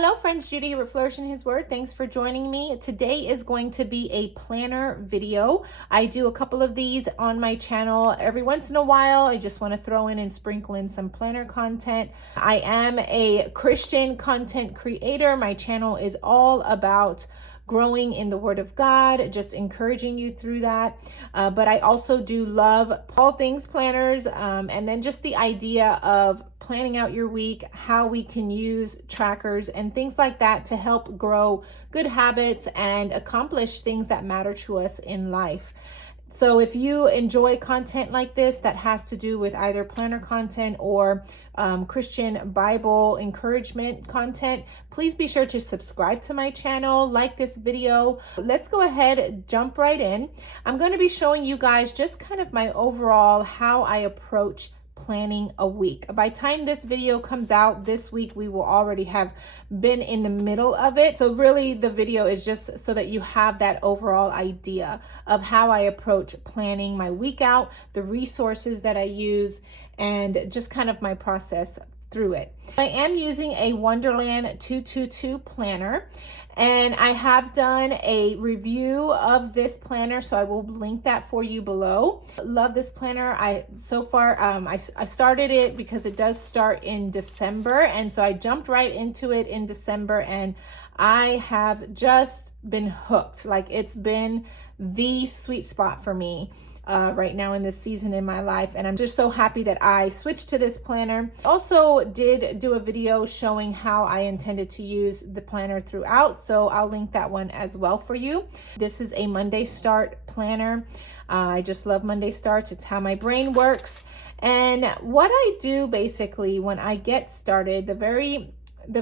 Hello friends, Judy with Flourish in His Word. Thanks for joining me. Today is going to be a planner video. I do a couple of these on my channel every once in a while. I just want to throw in and sprinkle in some planner content. I am a Christian content creator. My channel is all about growing in the Word of God, just encouraging you through that. But I also do love all things planners, and then just the idea of planning out your week, how we can use trackers and things like that to help grow good habits and accomplish things that matter to us in life. So if you enjoy content like this that has to do with either planner content or Christian Bible encouragement content, please be sure to subscribe to my channel, like this video. Let's go ahead, jump right in. I'm going to be showing you guys just kind of my overall how I approach planning a week. By the time this video comes out this week, we will already have been in the middle of it. So really the video is just so that you have that overall idea of how I approach planning my week out, the resources that I use, and just kind of my process through it. I am using a Wonderland 222 planner, and I have done a review of this planner, so I will link that for you below. Love this planner. I started it because it does start in December, and so I jumped right into it in December, and I have just been hooked. Like, it's been the sweet spot for me right now in this season in my life, and I'm just so happy that I switched to this planner. Also did do a video showing how I intended to use the planner throughout, so I'll link that one as well for you. This is a Monday start planner. I just love Monday starts. It's how my brain works. And what I do basically when I get started, the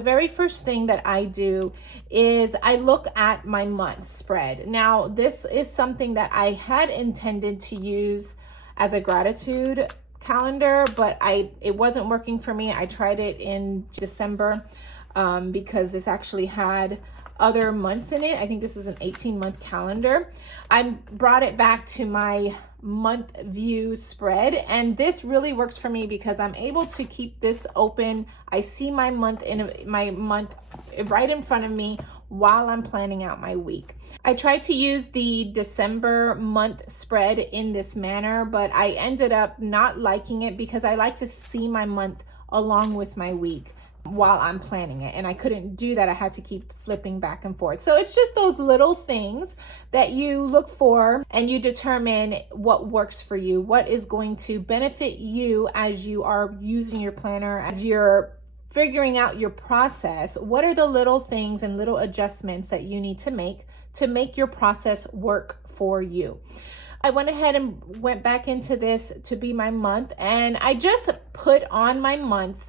very first thing that I do is I look at my month spread. Now, this is something that I had intended to use as a gratitude calendar, but it wasn't working for me. I tried it in December because this actually had other months in it. I think this is an 18-month calendar. I brought it back to my month view spread, and this really works for me because I'm able to keep this open. I see my month right in front of me while I'm planning out my week. I tried to use the December month spread in this manner, but I ended up not liking it because I like to see my month along with my week while I'm planning it, and I couldn't do that. I had to keep flipping back and forth. So it's just those little things that you look for and you determine what works for you, what is going to benefit you as you are using your planner, as you're figuring out your process. What are the little things and little adjustments that you need to make your process work for you? I went ahead and went back into this to be my month, and I just put on my month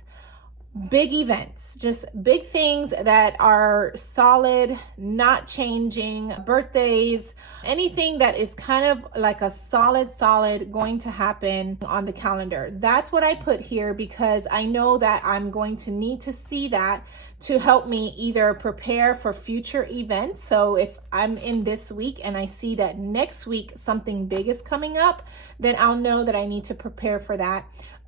big events, just big things that are solid, not changing, birthdays, anything that is kind of like a solid going to happen on the calendar. That's what I put here because I know that I'm going to need to see that to help me either prepare for future events. So if I'm in this week and I see that next week something big is coming up, then I'll know that I need to prepare for that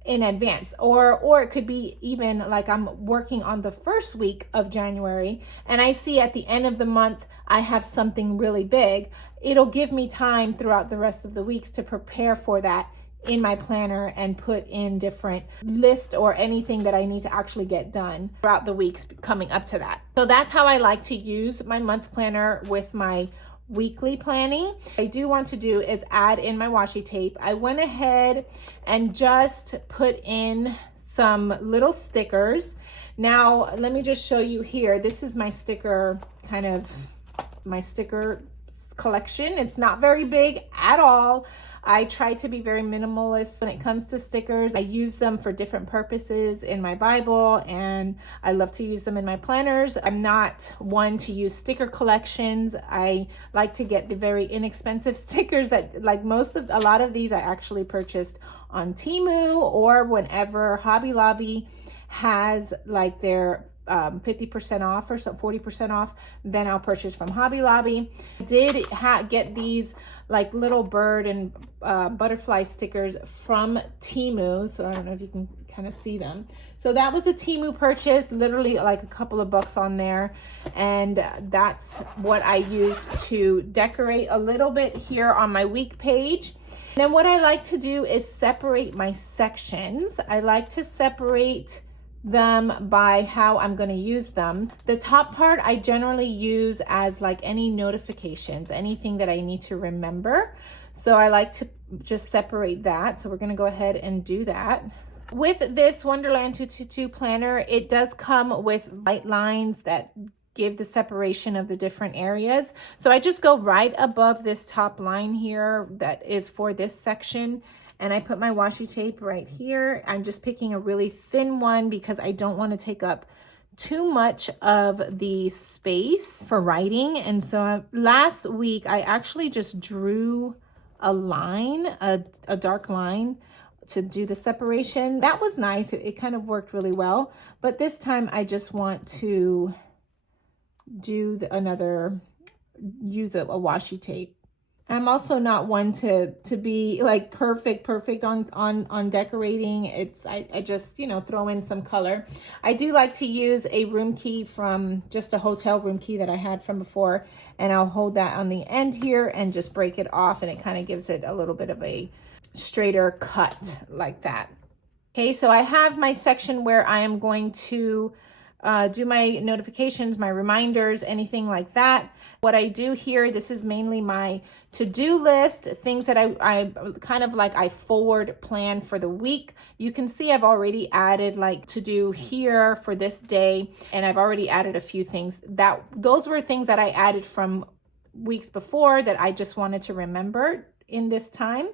in advance. Or it could be even like I'm working on the first week of January and I see at the end of the month I have something really big. It'll give me time throughout the rest of the weeks to prepare for that in my planner and put in different lists or anything that I need to actually get done throughout the weeks coming up to that. So that's how I like to use my month planner with my weekly planning. What I do want to do is add in my washi tape. I went ahead and just put in some little stickers. Now, let me just show you here. This is my sticker collection. It's not very big at all. I try to be very minimalist when it comes to stickers. I use them for different purposes in my Bible, and I love to use them in my planners. I'm not one to use sticker collections. I like to get the very inexpensive stickers that, like a lot of these I actually purchased on Temu, or whenever Hobby Lobby has like their 50% off or so 40% off, then I'll purchase from Hobby Lobby. I did get these like little bird and butterfly stickers from Temu, so I don't know if you can kind of see them. So that was a Temu purchase, literally like a couple of bucks on there. And that's what I used to decorate a little bit here on my week page. Then what I like to do is separate my sections. I like to separate them by how I'm going to use them. The top part I generally use as like any notifications, anything that I need to remember. So I like to just separate that. So we're going to go ahead and do that. With this Wonderland 222 planner, it does come with white lines that give the separation of the different areas. So I just go right above this top line here that is for this section, and I put my washi tape right here. I'm just picking a really thin one because I don't want to take up too much of the space for writing. And so last week I actually just drew a line, a dark line to do the separation. That was nice. It kind of worked really well. But this time I just want to do use a washi tape. I'm also not one to be like perfect on decorating. I just, you know, throw in some color. I do like to use a room key from just a hotel room key that I had from before, and I'll hold that on the end here and just break it off, and it kind of gives it a little bit of a straighter cut like that. Okay, so I have my section where I am going to do my notifications, my reminders, anything like that. What I do here, this is mainly my to-do list, things that I kind of like I forward plan for the week. You can see I've already added like to do here for this day, and I've already added a few things. Those were things that I added from weeks before that I just wanted to remember in this time.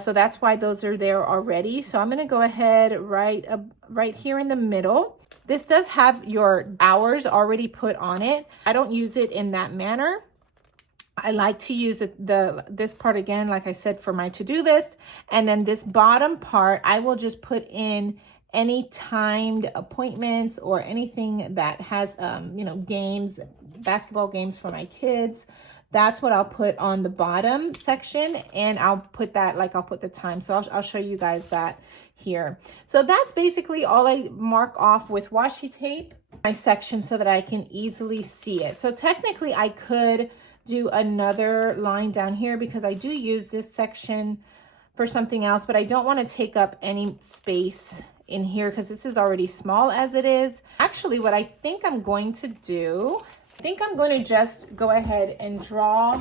So that's why those are there already. So I'm going to go ahead right here in the middle. This does have your hours already put on it. I don't use it in that manner. I like to use this part again, like I said, for my to-do list. And then this bottom part, I will just put in any timed appointments or anything that has, you know, games, basketball games for my kids. That's what I'll put on the bottom section, and I'll put that, like I'll put the time. So I'll show you guys that here. So that's basically all I mark off with washi tape, my section, so that I can easily see it. So technically I could do another line down here because I do use this section for something else, but I don't want to take up any space in here because this is already small as it is. Actually, what I think I'm going to do, I think I'm going to just go ahead and draw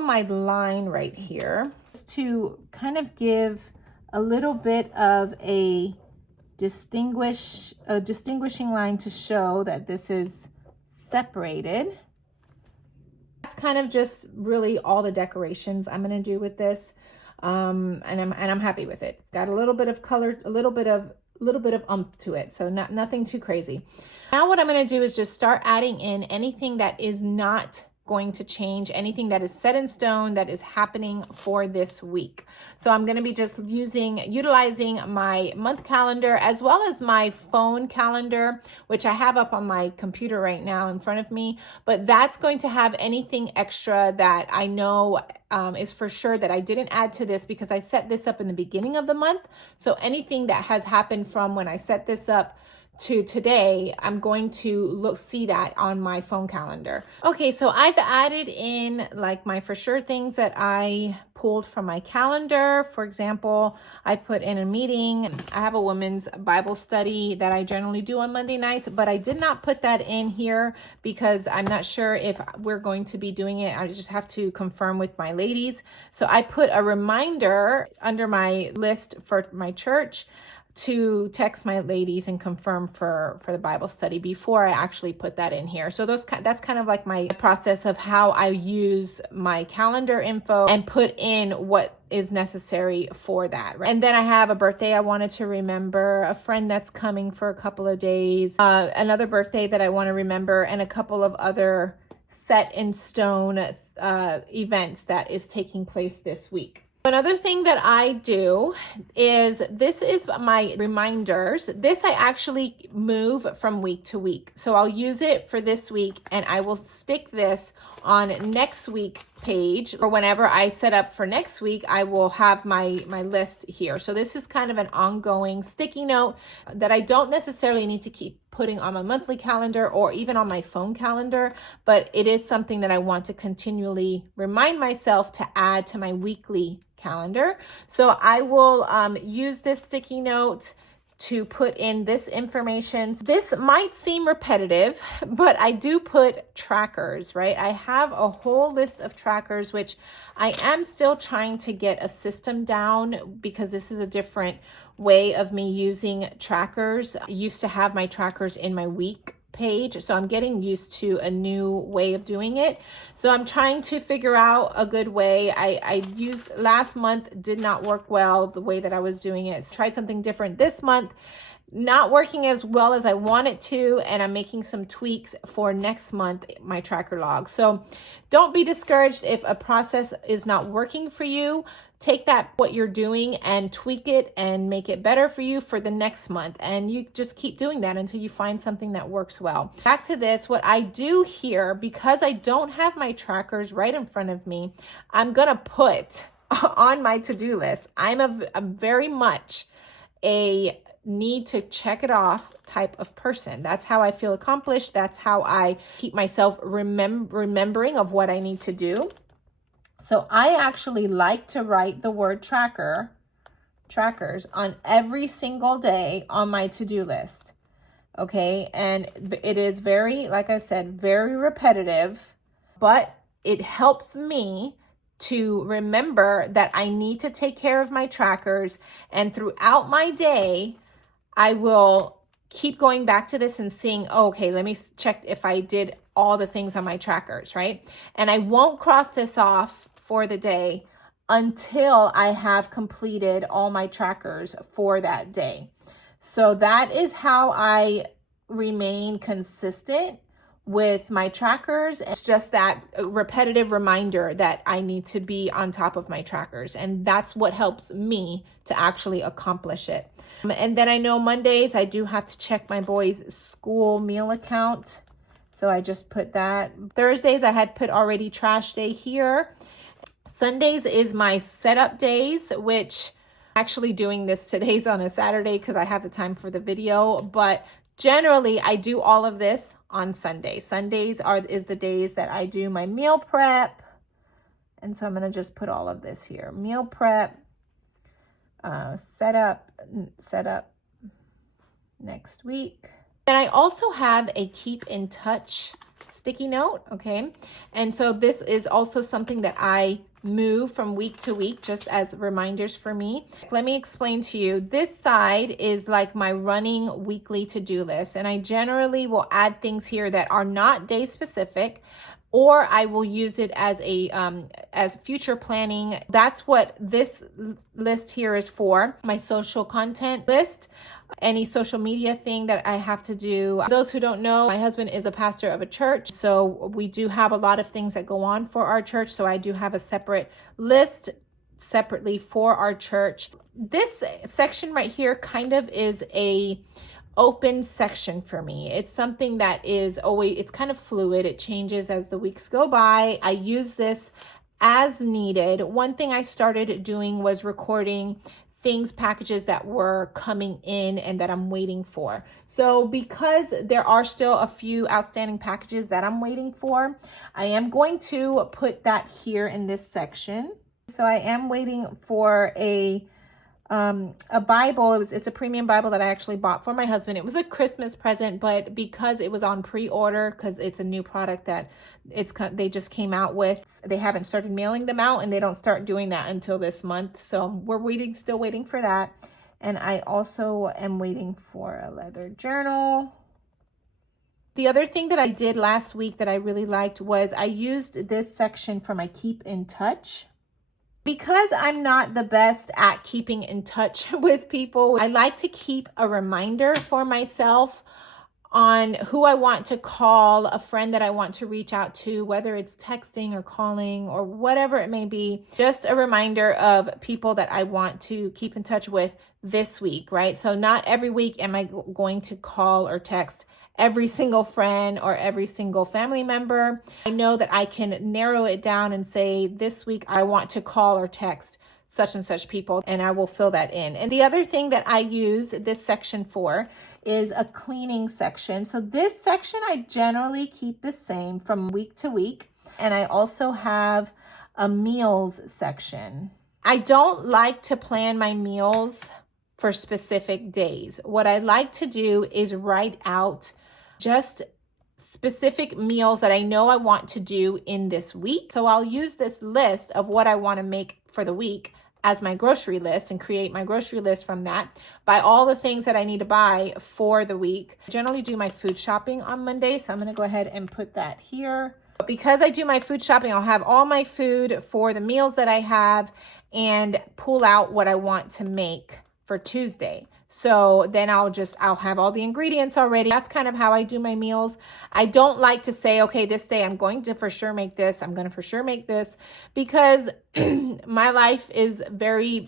my line right here just to kind of give a little bit of a distinguishing line to show that this is separated. That's kind of just really all the decorations I'm going to do with this, and I'm happy with it. It's got a little bit of color, a little bit of oomph to it, so nothing too crazy. Now what I'm going to do is just start adding in anything that is not going to change, anything that is set in stone that is happening for this week. So I'm going to be just utilizing my month calendar as well as my phone calendar, which I have up on my computer right now in front of me, but that's going to have anything extra that I know is for sure that I didn't add to this because I set this up in the beginning of the month. So anything that has happened from when I set this up to today, I'm going to see that on my phone calendar. Okay, so I've added in like my for sure things that I pulled from my calendar. For example, I put in a meeting. I have a women's Bible study that I generally do on Monday nights, but I did not put that in here because I'm not sure if we're going to be doing it. I just have to confirm with my ladies. So I put a reminder under my list for my church to text my ladies and confirm for the Bible study before I actually put that in here. So that's kind of like my process of how I use my calendar info and put in what is necessary for that. Right? And then I have a birthday I wanted to remember, a friend that's coming for a couple of days, another birthday that I want to remember, and a couple of other set in stone events that is taking place this week. Another thing that I do is, this is my reminders. This I actually move from week to week. So I'll use it for this week and I will stick this on next week page, or whenever I set up for next week, I will have my list here. So this is kind of an ongoing sticky note that I don't necessarily need to keep putting on my monthly calendar or even on my phone calendar, but it is something that I want to continually remind myself to add to my weekly calendar. So I will use this sticky note to put in this information. This might seem repetitive, but I do put trackers, right? I have a whole list of trackers, which I am still trying to get a system down because this is a different way of me using trackers. I used to have my trackers in my week page, so I'm getting used to a new way of doing it. So I'm trying to figure out a good way. I used last month, did not work well the way that I was doing it. Tried something different this month, not working as well as I wanted to, and I'm making some tweaks for next month, my tracker log. So don't be discouraged if a process is not working for you. Take that, what you're doing, and tweak it and make it better for you for the next month. And you just keep doing that until you find something that works well. Back to this, what I do here, because I don't have my trackers right in front of me, I'm gonna put on my to-do list. I'm very much a need to check it off type of person. That's how I feel accomplished. That's how I keep myself remembering of what I need to do. So I actually like to write the word trackers on every single day on my to-do list. Okay. And it is very, like I said, very repetitive, but it helps me to remember that I need to take care of my trackers. And throughout my day, I will keep going back to this and seeing, oh, okay, let me check if I did all the things on my trackers, right? And I won't cross this off for the day until I have completed all my trackers for that day. So that is how I remain consistent with my trackers. It's just that repetitive reminder that I need to be on top of my trackers. And that's what helps me to actually accomplish it. And then I know Mondays, I do have to check my boys' school meal account. So I just put that. Thursdays, I had put already trash day here. Sundays is my setup days, which actually doing this today's on a Saturday because I have the time for the video, but generally I do all of this on Sunday. Sundays is the days that I do my meal prep. And so I'm going to just put all of this here. Meal prep, setup next week. And I also have a keep in touch sticky note, okay? And so this is also something that I move from week to week just as reminders for me. Let me explain to you. This side is like my running weekly to-do list, and I generally will add things here that are not day specific, or I will use it as a as future planning. That's what this list here is for, my social content list. Any social media thing that I have to do. Those who don't know, my husband is a pastor of a church, so we do have a lot of things that go on for our church. So I do have a separate list separately for our church. This section right here kind of is a open section for me. It's something that is always, it's kind of fluid. It changes as the weeks go by. I use this as needed. One thing I started doing was recording packages that were coming in and that I'm waiting for. So because there are still a few outstanding packages that I'm waiting for, I am going to put that here in this section. So I am waiting for a Bible. It's a premium Bible that I actually bought for my husband. It was a Christmas present, but because it was on pre-order, because it's a new product that they just came out with, they haven't started mailing them out, and they don't start doing that until this month. So we're still waiting for that. And I also am waiting for a leather journal. The other thing that I did last week that I really liked was I used this section for my keep in touch. Because I'm not the best at keeping in touch with people, I like to keep a reminder for myself on who I want to call, a friend that I want to reach out to, whether it's texting or calling or whatever it may be. Just a reminder of people that I want to keep in touch with this week, right? So not every week am I going to call or text every single friend or every single family member. I know that I can narrow it down and say, this week I want to call or text such and such people, and I will fill that in. And the other thing that I use this section for is a cleaning section. So this section I generally keep the same from week to week. And I also have a meals section. I don't like to plan my meals for specific days. What I like to do is write out just specific meals that I know I want to do in this week. So I'll use this list of what I want to make for the week as my grocery list and create my grocery list from that. Buy all the things that I need to buy for the week. I generally do my food shopping on Monday, so I'm going to go ahead and put that here. Because I do my food shopping, I'll have all my food for the meals that I have and pull out what I want to make for Tuesday. So then I'll have all the ingredients already. That's kind of how I do my meals. I don't like to say, okay, this day I'm going to for sure make this. I'm going to for sure make this, because my life is very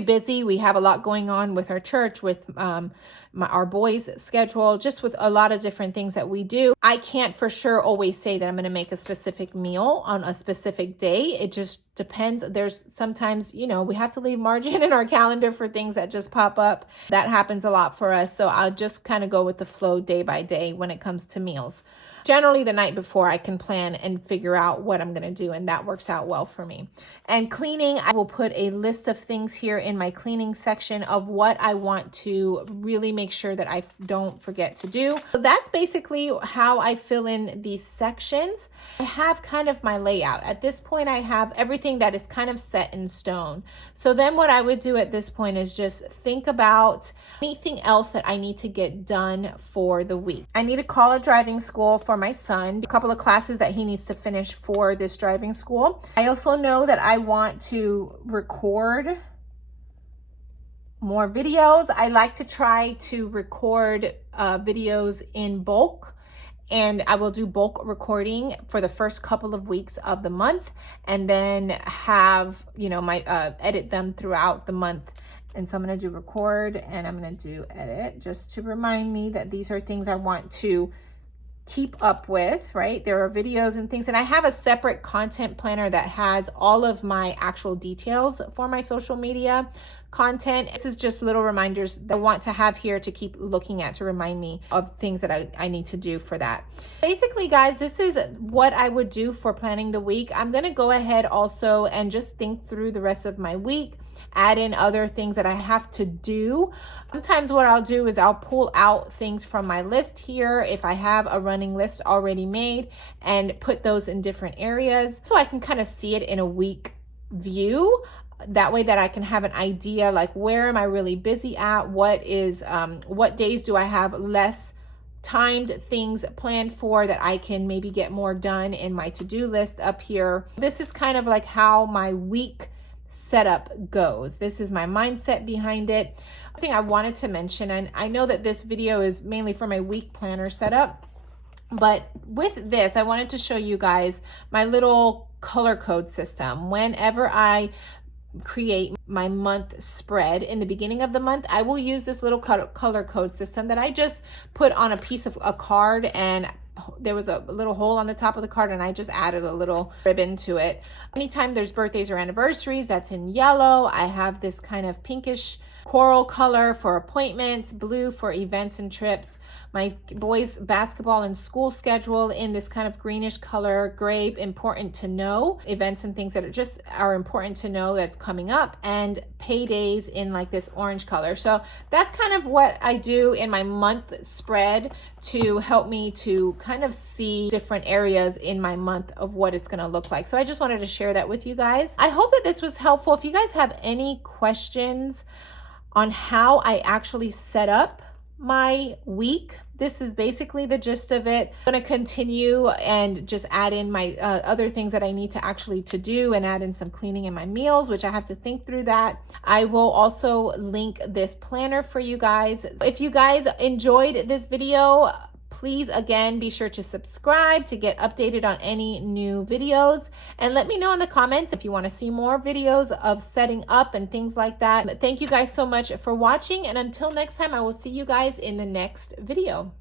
busy. We have a lot going on with our church, with our boys' schedule, just with a lot of different things that we do. I can't for sure always say that I'm going to make a specific meal on a specific day. It just depends. There's sometimes, we have to leave margin in our calendar for things that just pop up. That happens a lot for us. So I'll just kind of go with the flow day by day when it comes to meals. Generally, the night before, I can plan and figure out what I'm going to do, and that works out well for me. And cleaning, I will put a list of things here in my cleaning section of what I want to really make sure that I don't forget to do. So that's basically how I fill in these sections. I have kind of my layout. At this point, I have everything that is kind of set in stone. So then what I would do at this point is just think about anything else that I need to get done for the week. I need to call a driving school for my son, a couple of classes that he needs to finish for this driving school. I also know that I want to record more videos. I like to try to record videos in bulk, and I will do bulk recording for the first couple of weeks of the month, and then have, my edit them throughout the month. And so I'm going to do record and I'm going to do edit, just to remind me that these are things I want to keep up with, right? There are videos and things, and I have a separate content planner that has all of my actual details for my social media content. This is just little reminders that I want to have here to keep looking at to remind me of things that I need to do for that. Basically, guys, this is what I would do for planning the week. I'm going to go ahead also and just think through the rest of my week, add in other things that I have to do. Sometimes what I'll do is I'll pull out things from my list here if I have a running list already made, and put those in different areas so I can kind of see it in a week view. That way that I can have an idea, like, where am I really busy at? What days do I have less timed things planned for that I can maybe get more done in my to-do list up here. This is kind of like how my week setup goes. This is my mindset behind it. I think I wanted to mention, and I know that this video is mainly for my week planner setup, but with this, I wanted to show you guys my little color code system. Whenever I create my month spread in the beginning of the month, I will use this little color code system that I just put on a piece of a card, and there was a little hole on the top of the card, and I just added a little ribbon to it. Anytime there's birthdays or anniversaries, that's in yellow. I have this kind of pinkish coral color for appointments, blue for events and trips. My boys' basketball and school schedule in this kind of greenish color, gray, important to know, events and things that are important to know that's coming up, and paydays in like this orange color. So that's kind of what I do in my month spread to help me to kind of see different areas in my month of what it's going to look like. So I just wanted to share that with you guys. I hope that this was helpful. If you guys have any questions on how I actually set up my week, this is basically the gist of it. I'm going to continue and just add in my other things that I need to actually to do, and add in some cleaning in my meals, which I have to think through that. I will also link this planner for you guys. If you guys enjoyed this video, please again be sure to subscribe to get updated on any new videos, and let me know in the comments if you want to see more videos of setting up and things like that. Thank you guys so much for watching, and until next time, I will see you guys in the next video.